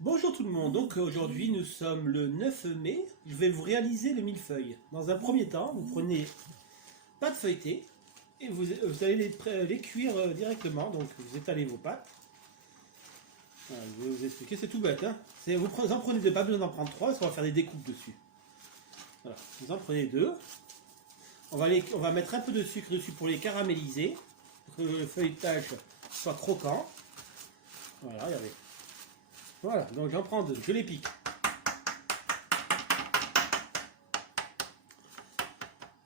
Bonjour tout le monde, donc aujourd'hui nous sommes le 9 mai, je vais vous réaliser le millefeuille. Dans un premier temps, vous prenez pâte feuilletée et vous allez les cuire directement, donc vous étalez vos pâtes. Voilà, je vais vous expliquer, c'est tout bête. Hein. Vous en prenez deux, pas besoin d'en prendre trois, parce qu'on va faire des découpes dessus. Voilà, vous en prenez deux. On va mettre un peu de sucre dessus pour les caraméliser, pour que le feuilletage soit croquant. Voilà, regardez. Voilà, donc j'en prends deux, je les pique.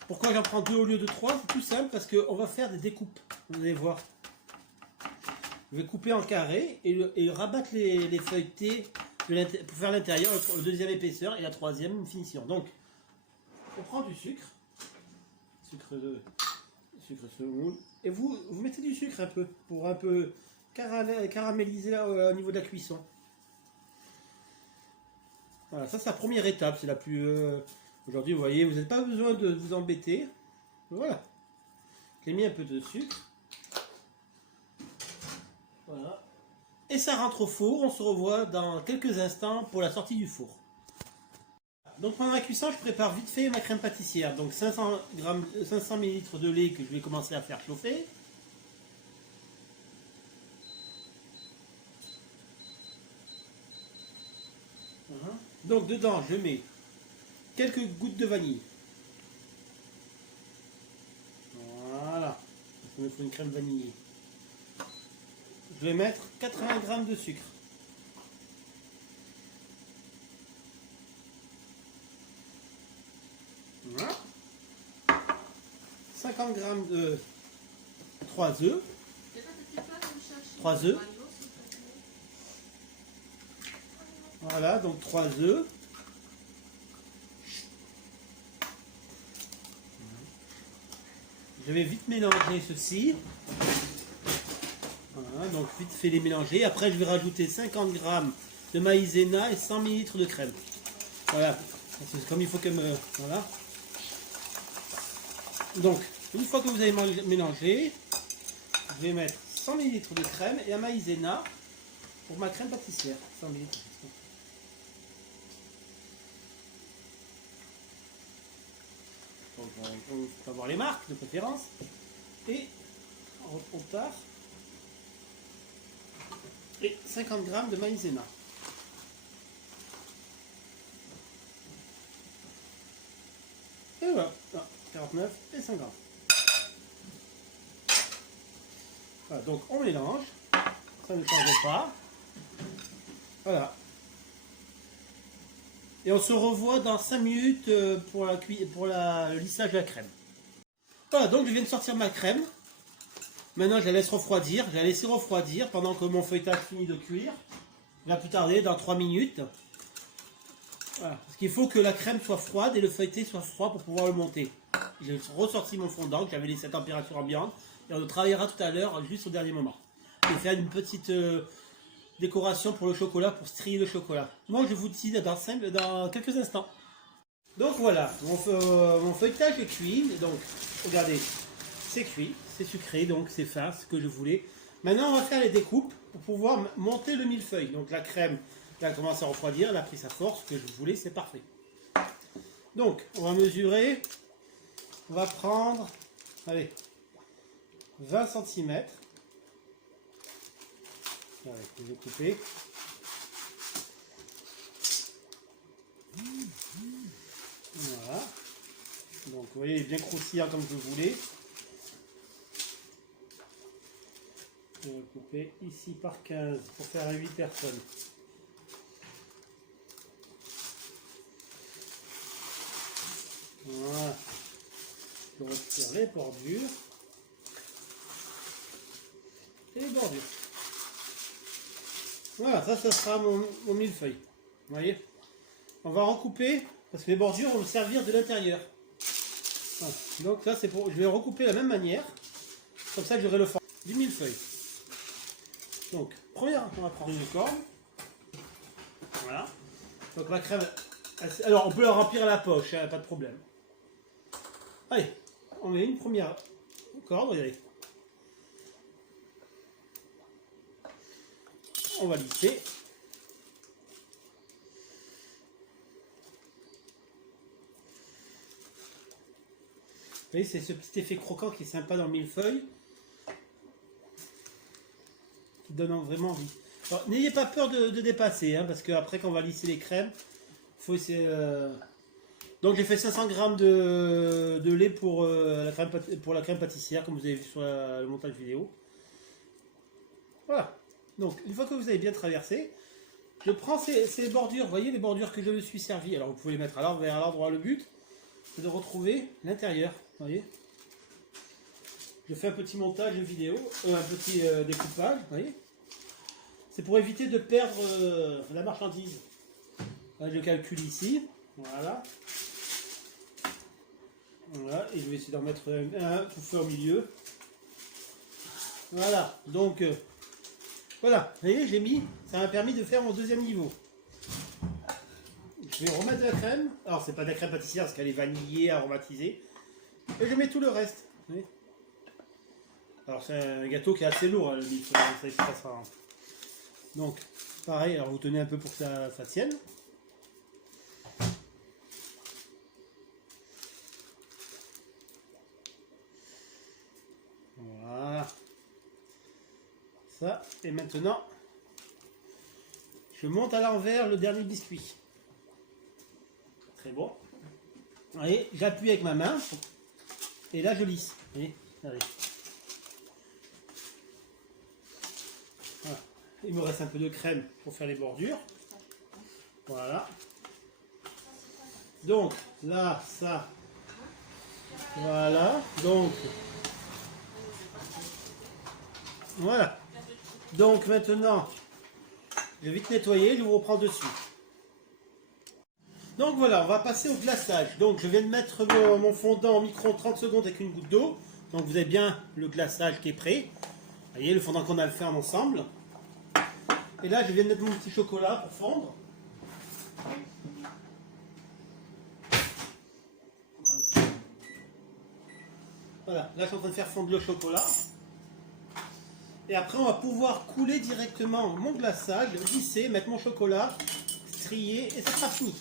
Pourquoi j'en prends deux au lieu de trois? C'est tout simple parce qu'on va faire des découpes. Vous allez voir. Je vais couper en carré et rabattre les feuilletés pour faire l'intérieur, le deuxième épaisseur et la troisième finition. Donc, on prend du sucre. Sucre semoule. Et vous mettez du sucre un peu pour un peu caraméliser au niveau de la cuisson. Voilà, ça c'est la première étape, c'est la plus... Aujourd'hui, vous voyez, vous n'avez pas besoin de vous embêter. Voilà. J'ai mis un peu de sucre. Voilà. Et ça rentre au four, on se revoit dans quelques instants pour la sortie du four. Donc pendant la cuisson, je prépare vite fait ma crème pâtissière. Donc 500 ml de lait que je vais commencer à faire chauffer. Voilà. Donc dedans, je mets quelques gouttes de vanille. Voilà. Il me faut une crème vanillée. Je vais mettre 80 g de sucre. Voilà. 50 g de 3 œufs. 3 œufs. Voilà, donc 3 œufs. Je vais vite mélanger ceci. Voilà, donc vite fait les mélanger. Après, je vais rajouter 50 g de maïzena et 100 ml de crème. Voilà, c'est comme il faut que voilà. Donc, une fois que vous avez mélangé, je vais mettre 100 ml de crème et un maïzena pour ma crème pâtissière. 100 ml. Donc, on va voir les marques de préférence. Et en repontard. Et 50 g de maïzena. Et voilà, 49 et 50. Voilà, donc on mélange, ça ne change pas. Voilà. Et on se revoit dans 5 minutes pour le lissage de la crème. Voilà, donc je viens de sortir ma crème. Maintenant je la laisse refroidir. Je la laisse refroidir pendant que mon feuilletage finit de cuire. Il va plus tarder, dans 3 minutes. Voilà. Parce qu'il faut que la crème soit froide et le feuilleté soit froid pour pouvoir le monter. J'ai ressorti mon fondant que j'avais laissé à température ambiante. Et on le travaillera tout à l'heure, juste au dernier moment. Je vais faire une petite décoration pour le chocolat, pour strier le chocolat. Moi je vous dis dans quelques instants. Donc voilà, mon feuilletage est cuit. Donc regardez, c'est cuit, c'est sucré, donc c'est fin, ce que je voulais. Maintenant on va faire les découpes pour pouvoir monter le millefeuille. Donc la crème, là, elle commence à refroidir, elle a pris sa force, ce que je voulais, c'est parfait. Donc on va mesurer, on va prendre, allez, 20 cm. Je vais couper. Voilà. Donc vous voyez, bien croustillant comme je voulais. Je vais couper ici par 15 pour faire à 8 personnes. Voilà. Je retire les bordures. Et les bordures. Voilà, ça sera mon millefeuille. Vous voyez? On va recouper, parce que les bordures vont me servir de l'intérieur. Voilà. Donc ça c'est pour. Je vais recouper de la même manière. Comme ça j'aurai le format du millefeuille. Donc, première, on va prendre une corde. Voilà. Donc la crème. Alors on peut la remplir à la poche, hein, pas de problème. Allez, on met une première corde, regardez. On va lisser. voyez, c'est ce petit effet croquant qui est sympa dans le millefeuille. Qui donne vraiment envie. N'ayez pas peur de dépasser, hein, parce qu'après quand on va lisser les crèmes, faut essayer... Donc j'ai fait 500 g de lait pour la crème pâtissière, comme vous avez vu sur le montage vidéo. Voilà. Donc une fois que vous avez bien traversé, je prends ces bordures, vous voyez les bordures que je me suis servi. Alors vous pouvez les mettre à l'envers, à l'endroit. Le but, c'est de retrouver l'intérieur. Vous voyez. Je fais un petit montage vidéo, un petit découpage, vous voyez. C'est pour éviter de perdre la marchandise. Là, je calcule ici, voilà. Voilà, et je vais essayer d'en mettre un tout fait au milieu. Voilà, donc voilà, vous voyez, j'ai mis, ça m'a permis de faire mon deuxième niveau. Je vais remettre de la crème. Alors, c'est pas de la crème pâtissière parce qu'elle est vanillée, aromatisée. Et je mets tout le reste. Vous voyez. Alors, c'est un gâteau qui est assez lourd, hein, le mix, ça. Donc, pareil, alors vous tenez un peu pour que ça tienne. Voilà. Ça, et maintenant, je monte à l'envers le dernier biscuit. Très bon. Vous voyez, j'appuie avec ma main, et là je lisse. Vous voyez, allez. Voilà. Il me reste un peu de crème pour faire les bordures. Voilà. Donc, là, ça. Voilà. Donc, voilà. Donc, maintenant, je vais vite nettoyer, je vous reprends dessus. Donc, voilà, on va passer au glaçage. Donc, je viens de mettre mon fondant au micro 30 secondes avec une goutte d'eau. Donc, vous avez bien le glaçage qui est prêt. Vous voyez, le fondant qu'on a fait ensemble. Et là, je viens de mettre mon petit chocolat pour fondre. Voilà, là je suis en train de faire fondre le chocolat. Et après, on va pouvoir couler directement mon glaçage, lisser, mettre mon chocolat, strier, et ça sera fini.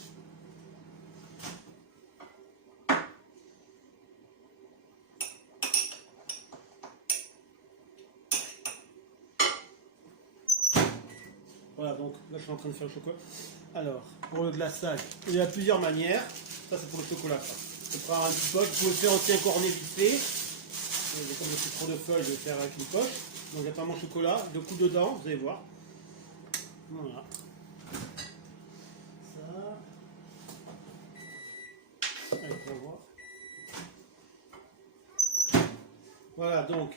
Voilà, donc là je suis en train de faire le chocolat. Alors, pour le glaçage, il y a plusieurs manières. Ça, c'est pour le chocolat. Je prends un petit poche, vous pouvez faire aussi un cornet vite fait. Comme je suis trop de feuilles, je vais faire avec une poche. Donc, j'attends mon chocolat, je coupe dedans, vous allez voir. Voilà. Ça. Allez, on va voir. Voilà, donc.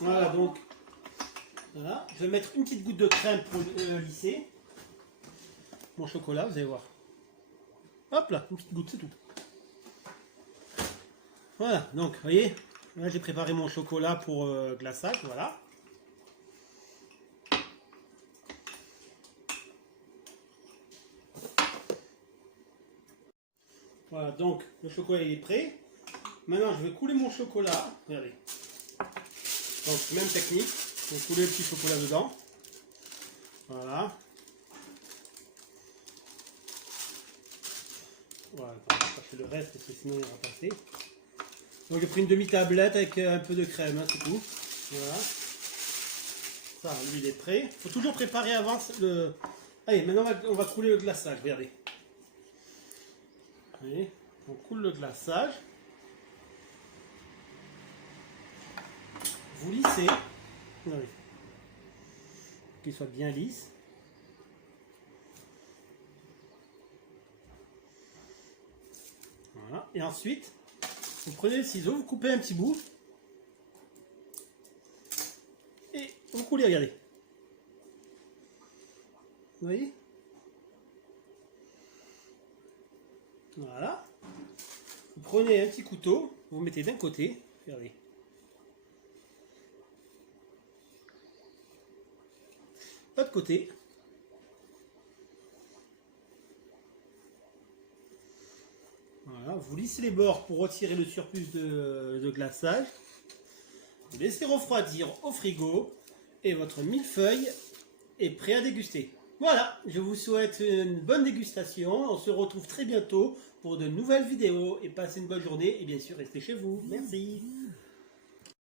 Voilà, donc. Voilà. Je vais mettre une petite goutte de crème pour lisser mon chocolat, vous allez voir. Hop là, une petite goutte, c'est tout. Voilà, donc, vous voyez, là j'ai préparé mon chocolat pour glaçage, voilà. Voilà, donc le chocolat il est prêt. Maintenant je vais couler mon chocolat, regardez. Donc même technique, vous coulez le petit chocolat dedans. Voilà. Voilà, on va chercher le reste parce que sinon il va passer. Donc j'ai pris une demi-tablette avec un peu de crème, hein, c'est tout. Voilà. Ça, lui il est prêt. Il faut toujours préparer avant le... Allez, maintenant on va couler le glaçage, regardez. Allez, on coule le glaçage. Vous lissez. Regardez. Qu'il soit bien lisse. Voilà. Et ensuite, vous prenez le ciseau, vous coupez un petit bout. Et vous coulez, regardez. Vous voyez? Voilà. Vous prenez un petit couteau, vous mettez d'un côté, regardez. L'autre côté. Voilà, vous lissez les bords pour retirer le surplus de glaçage. Vous laissez refroidir au frigo et votre millefeuille est prêt à déguster. Voilà. Voilà, je vous souhaite une bonne dégustation. On se retrouve très bientôt pour de nouvelles vidéos. Et passez une bonne journée. Et bien sûr, restez chez vous. Merci.